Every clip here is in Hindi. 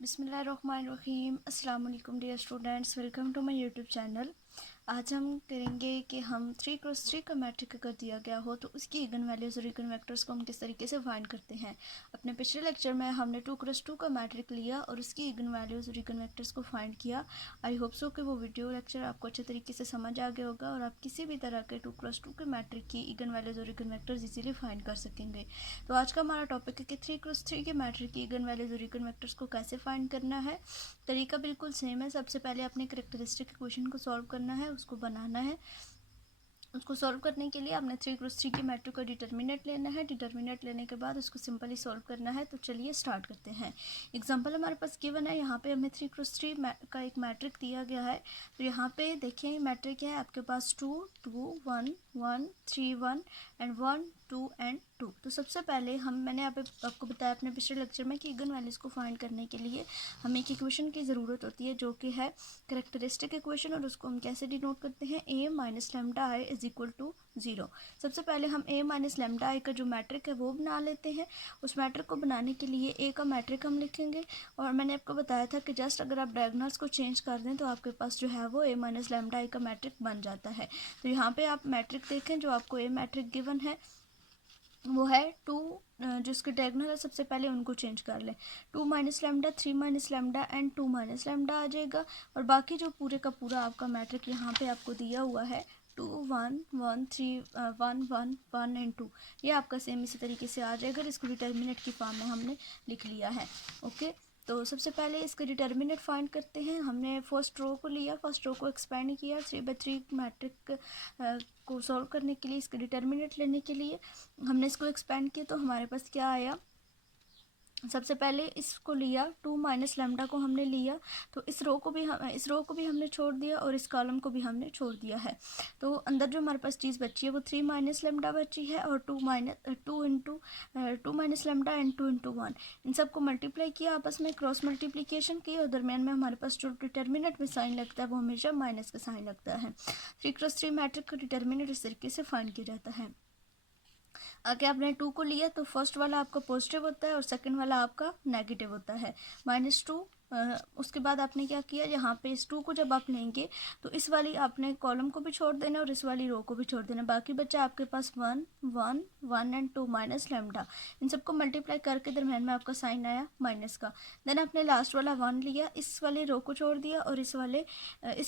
बिस्मिल्लाहिर्रहमानिर्रहीम। अस्सलाम वालेकुम dear students, welcome to my YouTube channel. आज हम करेंगे कि हम 3x3 का मैट्रिक अगर दिया गया हो तो उसकी इगन वैल्यूज़ और इगन वेक्टर्स को हम किस तरीके से फाइंड करते हैं। अपने पिछले लेक्चर में हमने 2x2 का मैट्रिक लिया और उसकी इगन वैल्यूज़ और इगन वेक्टर्स को फाइंड किया। आई होप सो कि वो वीडियो लेक्चर आपको अच्छे तरीके से समझ आ गया होगा और आप किसी भी तरह के 2x2 के मैट्रिक की इगन वैल्यूज़ और इगन वेक्टर्स इजीली फाइंड कर सकेंगे। तो आज का हमारा टॉपिक है कि 3x3 के मैट्रिक की इगन वैल्यूज़ और इगन वेक्टर्स को कैसे फाइंड करना है। तरीका बिल्कुल सेम है। सबसे पहले अपने करेक्टरिस्टिक इक्वेशन को सॉल्व करना है, उसको बनाना है। उसको सॉल्व करने के लिए आपने 3x3 की मैट्रिक का डिटर्मिनेंट लेना है। डिटर्मिनेंट लेने के बाद उसको सिंपली सॉल्व करना है। तो चलिए स्टार्ट करते हैं। एग्जांपल हमारे पास गिवन है, यहाँ पे हमें 3x3 का एक मैट्रिक दिया गया है। तो यहाँ पे देखें मैट्रिक है आपके पास 2 2 1 1 3 1 एंड 1 2 एंड 2। तो सबसे पहले मैंने आपको बताया अपने पिछले लेक्चर में कि इगन वैल्यूज़ को फाइंड करने के लिए हमें एक इक्वेशन की ज़रूरत होती है जो कि है करेक्टरिस्टिक इक्वेशन, और उसको हम कैसे डिनोट करते हैं, a minus lambda I is equal to 0। सबसे पहले हम a माइनस लेमडा आई का जो मैट्रिक है वो बना लेते हैं। उस मैट्रिक को बनाने के लिए a का मैट्रिक हम लिखेंगे, और मैंने आपको बताया था कि जस्ट अगर आप डायगोनल्स को चेंज कर दें तो आपके पास जो है वो a माइनस लेमडा आई का मैट्रिक बन जाता है। तो यहाँ पे आप मैट्रिक देखें, जो आपको a मैट्रिक गिवन है वो है 2, जो इसके डायगोनल है सबसे पहले उनको चेंज कर लें। 2 minus lambda, 3 minus lambda and 2 minus lambda आ जाएगा। और बाकी जो पूरे का पूरा आपका मैट्रिक यहाँ पे आपको दिया हुआ है 2 1 1 3 1 1 1 एंड 2, ये आपका सेम इसी तरीके से आ जाएगा। इसको डिटर्मिनेंट की फॉर्म में हमने लिख लिया है। ओके, तो सबसे पहले इसका डिटर्मिनेंट फाइंड करते हैं। हमने फर्स्ट रो को लिया, फर्स्ट रो को एक्सपेंड किया 3/3 मैट्रिक को सॉल्व करने के लिए। इसका डिटर्मिनेंट लेने के लिए हमने इसको एक्सपेंड किया, तो हमारे पास क्या आया। सबसे पहले इसको लिया 2 माइनस लेमडा को हमने लिया, तो इस रो को भी हमने छोड़ दिया और इस कॉलम को भी हमने छोड़ दिया है। तो अंदर जो हमारे पास चीज़ बची है वो 3 माइनस लेमडा बची है, और 2 माइनस लेमडा एंड 2 इंटू 1, इन सबको मल्टीप्लाई किया, आपस में क्रॉस मल्टीप्लीकेशन की, और दरमियान में हमारे पास जो डिटर्मिनेंट में साइन लगता है वो हमेशा माइनस का साइन लगता है। 3x3 मैट्रिक का डिटर्मिनेंट इस तरीके से फाइंड किया जाता है। आगे आपने 2 को लिया तो फर्स्ट वाला आपका पॉजिटिव होता है और सेकंड वाला आपका नेगेटिव होता है, -2। उसके बाद आपने क्या किया, यहाँ पे इस 2 को जब आप लेंगे तो इस वाली आपने कॉलम को भी छोड़ देना और इस वाली रो को भी छोड़ देना। बाकी बचा आपके पास 1 1 1 एंड 2 माइनस लेमडा। इन सबको मल्टीप्लाई करके दरम्यान में आपका साइन आया माइनस का। देन आपने लास्ट वाला 1 लिया, इस वाली रो को छोड़ दिया और इस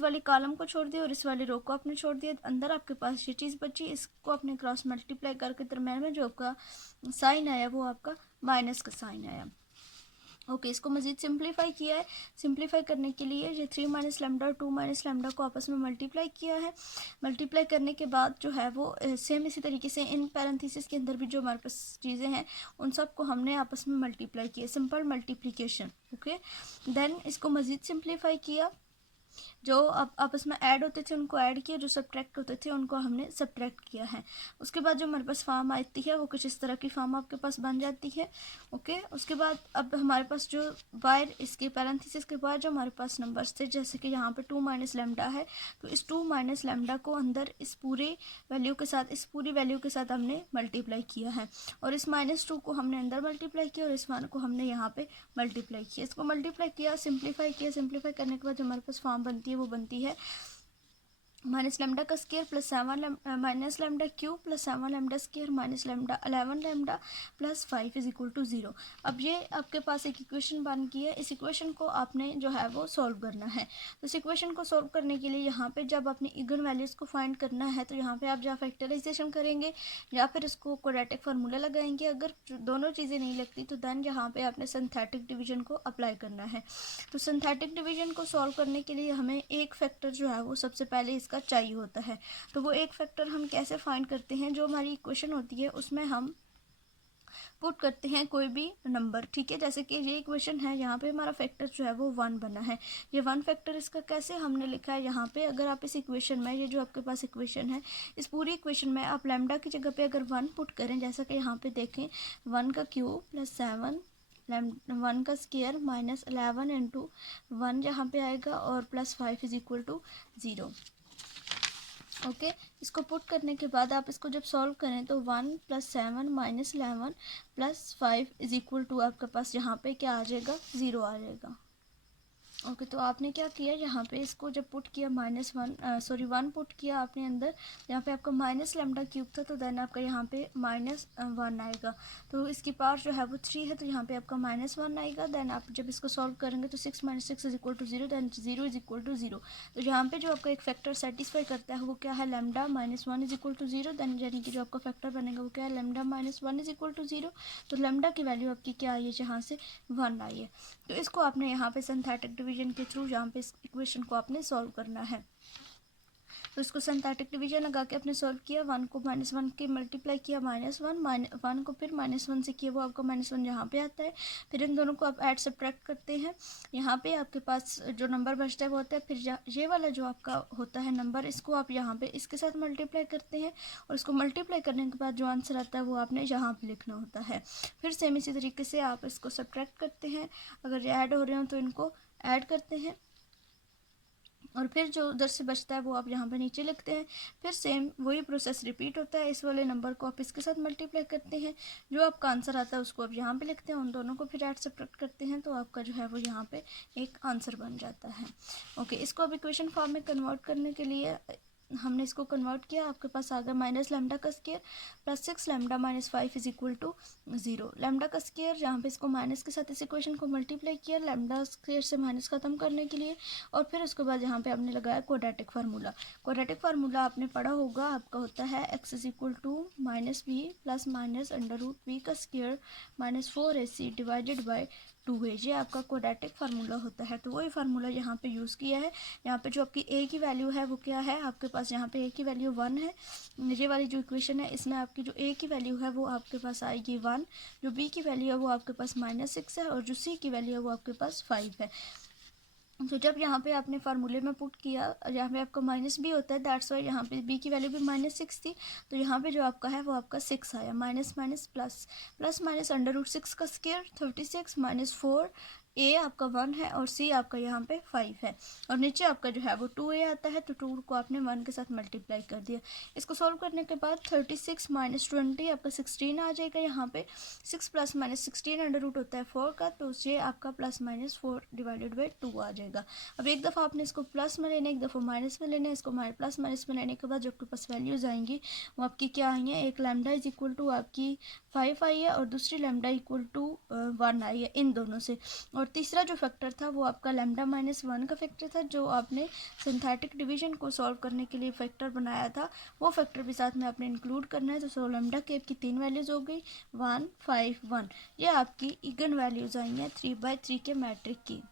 वाली कॉलम को छोड़ दिया और इस वाली रो को आपने छोड़ दिया। अंदर आपके पास ये चीज़ बची, इसको आपने क्रॉस मल्टीप्लाई करके दरम्यान में जो आपका साइन आया वो आपका माइनस का साइन आया। ओके, इसको मज़ीद सिंप्लीफाई किया है। सिंप्लीफाई करने के लिए ये 3 माइनस लेमडा और 2 माइनस लेमडा को आपस में मल्टीप्लाई किया है। मल्टीप्लाई करने के बाद जो है वो सेम इसी तरीके से इन पैरेंथेसिस के अंदर भी जो हमारे पास चीज़ें हैं उन सब को हमने आपस में मल्टीप्लाई किया, सिंपल मल्टीप्लिकेशन। ओके, देन इसको मज़ीद सिंप्लीफाई किया, जो आपस में ऐड होते थे उनको ऐड किया, जो सब्ट्रैक्ट होते थे उनको हमने सब्ट्रैक्ट किया है। उसके बाद जो हमारे पास फॉर्म आती है वो कुछ इस तरह की फॉर्म आपके पास बन जाती है। ओके, उसके बाद अब हमारे पास जो बाहर इसके पैरेंथेसिस के बाद जो हमारे पास नंबर्स थे, जैसे कि यहाँ पे 2 माइनस लेमडा है, तो इस 2 माइनस लेमडा को अंदर इस पूरी वैल्यू के साथ हमने मल्टीप्लाई किया है, और इस -2 को हमने अंदर मल्टीप्लाई किया और इस 1 को हमने यहाँ पे मल्टीप्लाई किया। इसको मल्टीप्लाई किया, सिंप्लीफाई किया, सिंप्लीफाई करने के बाद जो हमारे पास फॉर्म बनती है वो बनती है माइनस लेमडा का square plus 7 minus lambda cube plus 7 lambda square minus lambda 11 lambda plus 5 is equal to 0। अब ये आपके पास एक इक्वेशन बन गई है। इस इक्वेशन को आपने जो है वो सॉल्व करना है। तो इस इक्वेशन को सॉल्व करने के लिए यहाँ पे जब अपनी इगन वैल्यूज़ को फाइंड करना है तो यहाँ पे आप या फैक्टराइजेशन करेंगे या फिर इसको क्वाड्रेटिक फार्मूला लगाएंगे। अगर दोनों चीज़ें नहीं लगती तो देन यहाँ पे आपने सिंथेटिक डिवीजन को अप्लाई करना है। तो सिंथेटिक डिवीजन को सॉल्व करने के लिए हमें एक फैक्टर जो है वो सबसे पहले इसका चाहिए होता है। तो वो एक फैक्टर हम कैसे फाइंड करते हैं, जो हमारी इक्वेशन होती है उसमें हम पुट करते हैं कोई भी नंबर। ठीक है, जैसे कि ये इक्वेशन है, यहाँ पे हमारा फैक्टर जो है वो 1 बना है। ये 1 फैक्टर इसका कैसे हमने लिखा है, यहाँ पे अगर आप इस इक्वेशन में, ये जो आपके पास इक्वेशन है, इस पूरी इक्वेशन में आप लैम्डा की जगह पे अगर 1 पुट करें, जैसा कि यहाँ पे देखें 1 का क्यूब प्लस 7 1 का स्केयर माइनस 11 इंटू 1 यहाँ पे आएगा और plus 5 is equal to 0। Okay, इसको पुट करने के बाद आप इसको जब सॉल्व करें तो 1 + 7 - 11 + 5 = आपके पास यहाँ पे क्या आ जाएगा, 0 आ जाएगा। ओके, तो आपने क्या किया, यहाँ पे इसको जब पुट किया वन पुट किया आपने अंदर, यहाँ पे आपका -λ³ था, तो देन आपका यहाँ पे -1 आएगा। तो इसकी पावर जो है वो 3 है, तो यहाँ पे आपका -1 आएगा। देन आप जब इसको सॉल्व करेंगे तो 6 - 6 = 0, देन 0 = 0। तो यहाँ पे जो आपका एक फैक्टर सेटिस्फाई करता है वो क्या है, λ -1 = 0। देन यानी कि जो आपका फैक्टर बनेगा वो क्या है, λ -1 = 0। तो λ की वैल्यू आपकी क्या आई है, यहाँ से 1 आई है। तो इसको आपने यहाँ पे सिंथेटिक डिवीजन के थ्रू यहाँ पे इस इक्वेशन को आपने सॉल्व करना है। तो इसको सिंथेटिक डिवीजन लगा के आपने सॉल्व किया, 1 को -1 के मल्टीप्लाई किया -1 को फिर -1 से किया, वो आपका -1 यहाँ पे आता है। फिर इन दोनों को आप ऐड सब्ट्रैक्ट करते हैं, यहाँ पे आपके पास जो नंबर बचता है वो होता है, फिर ये वाला जो आपका होता है नंबर, इसको आप यहाँ पे इसके साथ मल्टीप्लाई करते हैं, और इसको मल्टीप्लाई करने के बाद जो आंसर आता है वो आपने यहाँ पे लिखना होता है। फिर सेम इसी तरीके से आप इसको सब्ट्रैक्ट करते हैं, अगर ये ऐड हो रहे हो तो इनको ऐड करते हैं, और फिर जो उधर से बचता है वो आप यहाँ पे नीचे लिखते हैं। फिर सेम वही प्रोसेस रिपीट होता है, इस वाले नंबर को आप इसके साथ मल्टीप्लाई करते हैं, जो आपका आंसर आता है उसको आप यहाँ पे लिखते हैं, उन दोनों को फिर ऐड सब्ट्रैक्ट करते हैं, तो आपका जो है वो यहाँ पे एक आंसर बन जाता है। ओके, इसको अब इक्वेशन फॉर्म में कन्वर्ट करने के लिए हमने इसको कन्वर्ट किया, आपके पास आ गया -λ² + 6λ - 5 = 0। लैम्डा का स्क्वायर, यहाँ पे इसको माइनस के साथ इस इक्वेशन को मल्टीप्लाई किया λ² से माइनस ख़त्म करने के लिए, और फिर उसके बाद यहाँ पे हमने लगाया क्वाड्रेटिक फार्मूला। क्वाड्रेटिक फार्मूला आपने पढ़ा होगा, आपका होता है x = -b + √b² - 4ac / 2 है, ये आपका क्वाड्रेटिक फार्मूला होता है। तो वही फार्मूला यहाँ पे यूज़ किया है। यहाँ पे जो आपकी a की वैल्यू है वो क्या है, आपके पास यहाँ पे a की वैल्यू 1 है। ये वाली जो इक्वेशन है इसमें आपकी जो a की वैल्यू है वो आपके पास आएगी 1, जो b की वैल्यू है वो आपके पास -6 है, और जो c की वैल्यू है वो आपके पास 5 है। तो जब यहाँ पे आपने फार्मूले में पुट किया, यहाँ पे आपका -b होता है, दैट्स वाई यहाँ पे b की वैल्यू भी -6 थी, तो यहाँ पे जो आपका है वो आपका 6 आया, minus minus plus, plus minus √6 का स्क्वायर 36 - 4, a आपका 1 है और c आपका यहाँ पे 5 है, और नीचे आपका जो है वो 2a आता है, तो 2 को आपने 1 के साथ मल्टीप्लाई कर दिया। इसको सॉल्व करने के बाद 36 - 20 आपका 16 आ जाएगा। यहाँ पे 6 + -16 अंडर रूट होता है 4 का, तो ये आपका +-4 / 2 आ जाएगा। अब एक दफ़ा आपने इसको प्लस में लेना है, एक दफ़ा माइनस में लेना है। इसको प्लस माइनस में लेने के बाद जो आपके पास वैल्यूज़ आएंगी वो आपकी क्या आई हैं, एक λ = आपकी 5 आई है, और दूसरी λ = 1 आई है, इन दोनों से। और तीसरा जो फैक्टर था वो आपका λ -1 का फैक्टर था, जो आपने सिंथेटिक डिवीजन को सॉल्व करने के लिए फैक्टर बनाया था, वो फैक्टर भी साथ में आपने इंक्लूड करना है। तो λ की आपकी 3 वैल्यूज़ हो गई, 1 5 1, ये आपकी इगन वैल्यूज़ आई हैं 3/3 के मैट्रिक की।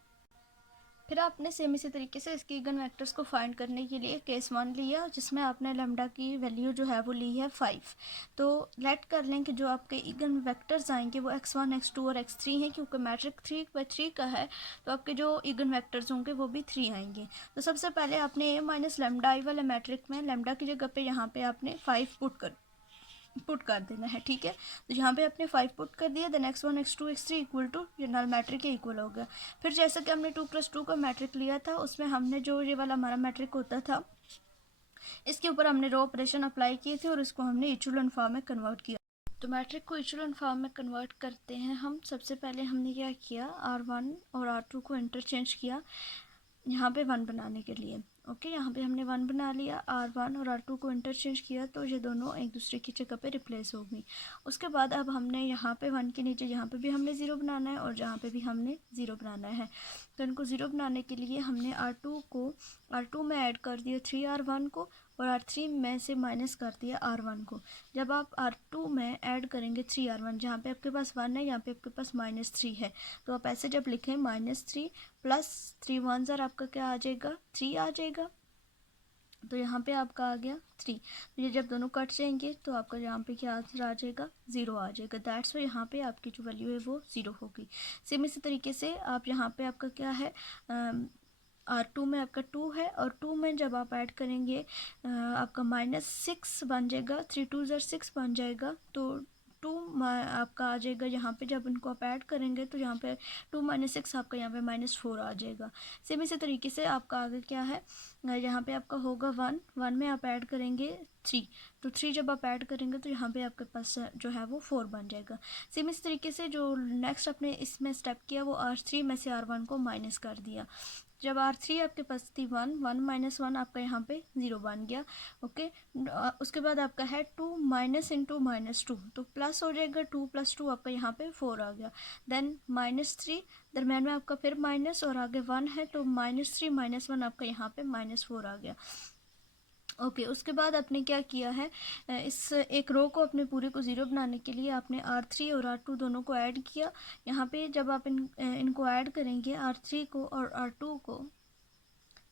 फिर आपने सेम इसी तरीके से इसकी इगन वेक्टर्स को फाइंड करने के लिए केस 1 लिया, जिसमें आपने लैम्डा की वैल्यू जो है वो ली है 5। तो लेट कर लें कि जो आपके इगन वेक्टर्स आएंगे वो x1 x2 और x3 हैं, क्योंकि मैट्रिक 3/3 का है, तो आपके जो इगन वेक्टर्स होंगे वो भी 3 आएंगे। तो सबसे पहले आपने a - λ वाले मैट्रिक में लैम्डा की जगह पे यहाँ पे आपने 5 पुट कर देना है, ठीक है। तो यहाँ पे आपने 5 पुट कर दिया, देन x1 x2 x3 = ये नल मैट्रिक के इक्वल हो गया। फिर जैसे कि हमने 2 + 2 का मैट्रिक लिया था, उसमें हमने जो ये वाला हमारा मैट्रिक होता था, इसके ऊपर हमने रो ऑपरेशन अप्लाई किए थे और इसको हमने इचुलन फॉर्म में कन्वर्ट किया। तो मैट्रिक को इचुलन फॉर्म में कन्वर्ट करते हैं हम। सबसे पहले हमने क्या किया, R1 और R2 को इंटरचेंज किया यहाँ पे 1 बनाने के लिए। ओके, यहाँ पे हमने 1 बना लिया, R1 और R2 को इंटरचेंज किया, तो ये दोनों एक दूसरे की जगह पे रिप्लेस हो गई। उसके बाद अब हमने यहाँ पे 1 के नीचे यहाँ पे भी हमने 0 बनाना है, और जहाँ पे भी हमने 0 बनाना है। तो इनको 0 बनाने के लिए हमने R2 में ऐड कर दिया 3R1 को, और R3 में से माइनस कर दिया R1 को। जब आप R2 में ऐड करेंगे 3R1, जहाँ पे आपके पास 1 है, यहाँ पे आपके पास -3 है, तो आप ऐसे जब लिखें -3 + 3 1 ज़र आपका क्या आ जाएगा, 3 आ जाएगा। तो यहाँ पे आपका आ गया 3। तो ये जब दोनों कट जाएंगे तो आपका यहाँ पे क्या आंसर आ जाएगा, 0 आ जाएगा। दैट्स वाई यहाँ पे आपकी जो वैल्यू है वो 0 होगी। सेम इसी तरीके से आप यहाँ पे आपका क्या है, R2 में आपका 2 है, और 2 में जब आप ऐड करेंगे आपका -6 बन जाएगा, 3 2 ज़र 6 बन जाएगा। तो 2 आपका आ जाएगा यहाँ पे। जब इनको आप ऐड करेंगे तो यहाँ पे 2 - 6 आपका यहाँ पे -4 आ जाएगा। सेम इसी तरीके से आपका आगे क्या है, यहाँ पे आपका होगा 1 में आप ऐड करेंगे 3, तो 3 जब आप ऐड करेंगे तो यहाँ पे आपके पास जो है वो 4 बन जाएगा। सेम इस तरीके से जो नेक्स्ट आपने इसमें स्टेप किया वो R3 में से R1 को माइनस कर दिया। जब R3 आपके पास थी 1 -1 आपका यहाँ पे 0 बन गया। ओके, उसके बाद आपका है 2 - -2 तो प्लस हो जाएगा, 2 + 2 आपका यहाँ पे 4 आ गया। देन -3 दरम्यान में आपका फिर माइनस और आगे 1 है तो -3 - 1 आपका यहाँ पे -4 आ गया। ओके, उसके बाद आपने क्या किया है, इस एक रो को अपने पूरे को 0 बनाने के लिए आपने R3 और R2 दोनों को ऐड किया। यहाँ पे जब आप इनको ऐड करेंगे R3 को और R2 को,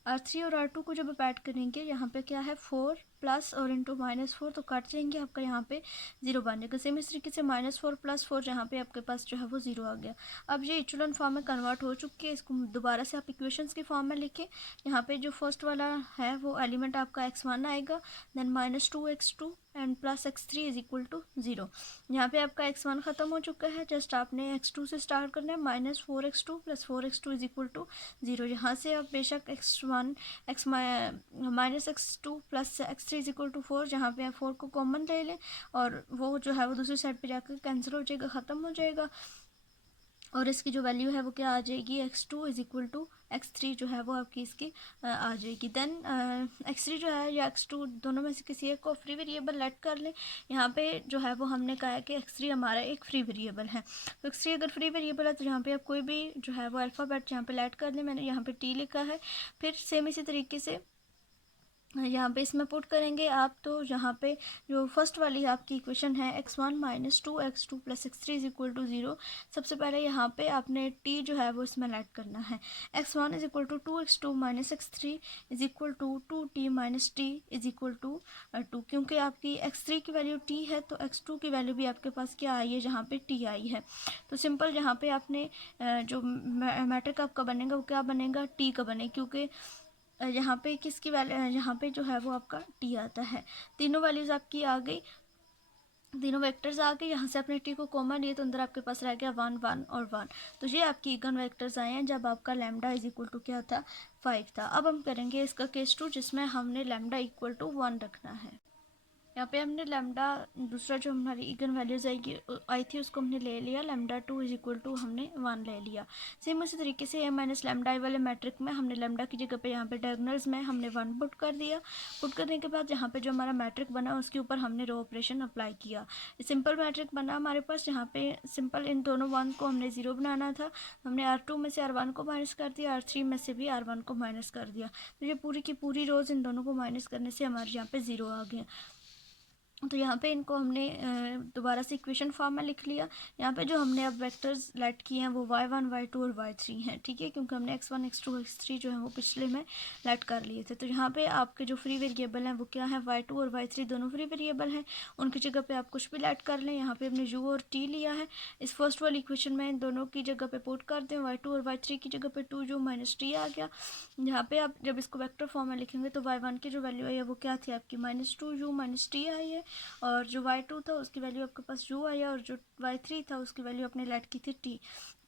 R3 और R2 को जब आप ऐड करेंगे यहाँ पे क्या है 4 प्लस और इंटू -4 तो काट जाएंगे, आपका यहाँ पे 0 बन जाएगा। सेम इस तरीके से -4 + 4 यहाँ पे आपके पास जो है वो 0 आ गया। अब ये इचेलॉन फॉर्म में कन्वर्ट हो चुकी है। इसको दोबारा से आप इक्वेशंस की फॉर्म में लिखें। यहाँ पे जो फर्स्ट वाला है वो एलिमेंट आपका x1 आएगा, देन -2x2 एंड +x3 = 0। यहाँ पे आपका x1 ख़त्म हो चुका है, जस्ट आपने x2 से स्टार्ट करना है। -4x2 + 4x2 = 0। यहाँ से आप बेशक x1 -x2 + x3 = 4, जहाँ पे आप 4 को कॉमन ले लें और वो जो है वो दूसरी साइड पे जाकर कैंसिल हो जाएगा, ख़त्म हो जाएगा। और इसकी जो वैल्यू है वो क्या आ जाएगी, x2 = x3 जो है वो आपकी इसकी आ जाएगी। देन x3 जो है या x2 दोनों में से किसी एक को फ्री वेरिएबल लेट कर लें। यहाँ पे जो है वो हमने कहा है कि x3 हमारा एक फ्री वेरिएबल है, तो x3 अगर फ्री वेरिएबल है तो यहाँ पे आप कोई भी जो है वो अल्फ़ाबेट यहाँ पे लेट कर लें। मैंने यहाँ पे t लिखा है। फिर सेम इसी तरीके से यहाँ पे इसमें पुट करेंगे आप, तो यहाँ पे जो फर्स्ट वाली आपकी इक्वेशन है x1 - 2x2 + x3 = 0। सबसे पहले यहाँ पे आपने t जो है वो इसमें ऐड करना है। x1 = 2x2 - x3 = 2t - t = 2, क्योंकि आपकी x3 की वैल्यू t है तो x2 की वैल्यू भी आपके पास क्या आई है, जहाँ पे t आई है। तो सिंपल यहाँ पे आपने जो मैट्रिक आपका बनेगा वो क्या बनेगा, t का बने, क्योंकि यहाँ पे किसकी वैल्यू, यहाँ पे जो है वो आपका t आता है। तीनों वैल्यूज़ आपकी आ गई, तीनों वेक्टर्स आ गए। यहाँ से आपने t को कॉमन लिए तो अंदर आपके पास रह गया 1 1 और 1। तो ये आपकी इगन वेक्टर्स आए हैं जब आपका लैम्डा = क्या था, 5 था। अब हम करेंगे इसका केस 2, जिसमें हमने लैम्डा = 1 रखना है। यहाँ पे हमने लैम्डा दूसरा जो हमारी इगन वैल्यूज़ आई थी उसको हमने ले लिया, लैम्डा 2 = हमने 1 ले लिया। सेम उसी तरीके से m - लैम्डा वाले मैट्रिक में हमने लैम्डा की जगह पे यहाँ पे डायगोनल्स में हमने 1 पुट कर दिया। पुट करने के बाद यहाँ पे जो हमारा मैट्रिक बना उसके ऊपर हमने रो ऑपरेशन अप्लाई किया। सिंपल मैट्रिक बना हमारे पास, यहाँ पे सिंपल इन दोनों 1 को हमने 0 बनाना था। हमने R2 में से R1 को माइनस कर दिया, R3 में से भी R1 को माइनस कर दिया। तो ये पूरी की पूरी रोज़ इन दोनों को माइनस करने से हमारे यहाँ पे 0 आ गया। तो यहाँ पे इनको हमने दोबारा से इक्वेशन फॉर्म में लिख लिया। यहाँ पे जो हमने अब वेक्टर्स लेट किए हैं वो y1 y2 और y3 हैं, ठीक है, क्योंकि हमने x1 x2 x3 जो है वो पिछले में लेट कर लिए थे। तो यहाँ पे आपके जो फ्री वेरिएबल हैं वो क्या है, y2 और y3 दोनों फ्री वेरिएबल हैं, उनकी जगह पे आप कुछ भी लेट कर लें। यहाँ पे हमने u और t लिया है। इस फर्स्ट वाली इक्वेशन में इन दोनों की जगह पे पुट कर दें, y2 और y3 की जगह पे 2u - t आ गया। यहाँ पे आप जब इसको वेक्टर फॉर्म में लिखेंगे तो y1 की जो वैल्यू आई है वो क्या थी आपकी, -2u - t आई है, और जो y2 था उसकी वैल्यू आपके पास u आई है, और जो y3 था उसकी वैल्यू आपने लेट की थी t।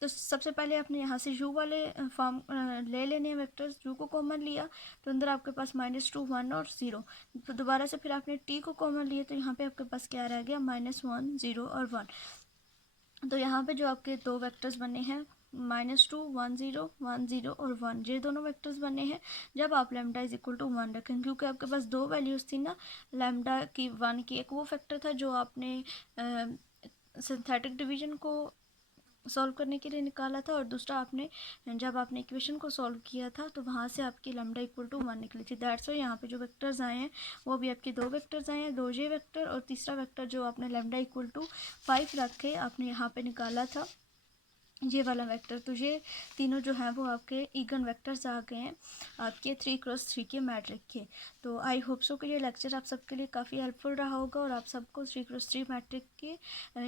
तो सबसे पहले आपने यहाँ से u वाले फॉर्म ले लेने हैं वेक्टर्स। u को कॉमन लिया तो अंदर आपके पास -2 1 और 0। तो दोबारा से फिर आपने t को कॉमन लिया तो यहाँ पे आपके पास क्या रह गया, -1 0 और 1। तो यहाँ पे जो आपके दो वेक्टर्स बने हैं -2 1 0 1 0 और 1, ये दोनों वेक्टर्स बने हैं जब आप लैम्डा = 1 रखें, क्योंकि आपके पास दो वैल्यूज़ थी ना लैम्डा की 1 की। एक वो फैक्टर था जो आपने सिंथेटिक डिवीजन को सॉल्व करने के लिए निकाला था, और दूसरा आपने जब आपने इक्वेशन को सॉल्व किया था तो वहाँ से आपकी लैम्डा = 1 निकली थी। दैट्स वाई यहाँ पे जो वेक्टर्स आए हैं वो भी आपके दो वेक्टर्स आए हैं, दो जे वेक्टर, और तीसरा वेक्टर जो आपने लैम्डा = 5 रख के आपने यहाँ पे निकाला था ये वाला वेक्टर। तो ये तीनों जो हैं वो आपके इगन वेक्टर्स आ गए हैं आपके 3x3 के मैट्रिक के। तो आई होप सो कि ये लेक्चर आप सबके लिए काफ़ी हेल्पफुल रहा होगा और आप सबको 3x3 मैट्रिक के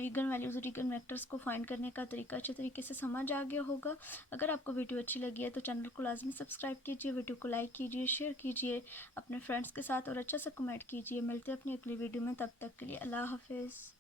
इगन वैल्यूज़ और इगन वेक्टर्स को फाइंड करने का तरीका अच्छे तरीके से समझ आ गया होगा। अगर आपको वीडियो अच्छी लगी है तो चैनल को लाजमी सब्सक्राइब कीजिए, वीडियो को लाइक कीजिए, शेयर कीजिए अपने फ्रेंड्स के साथ, और अच्छा सा कमेंट कीजिए। मिलते हैं अपनी अगली वीडियो में, तब तक के लिए अल्लाह हाफिज़।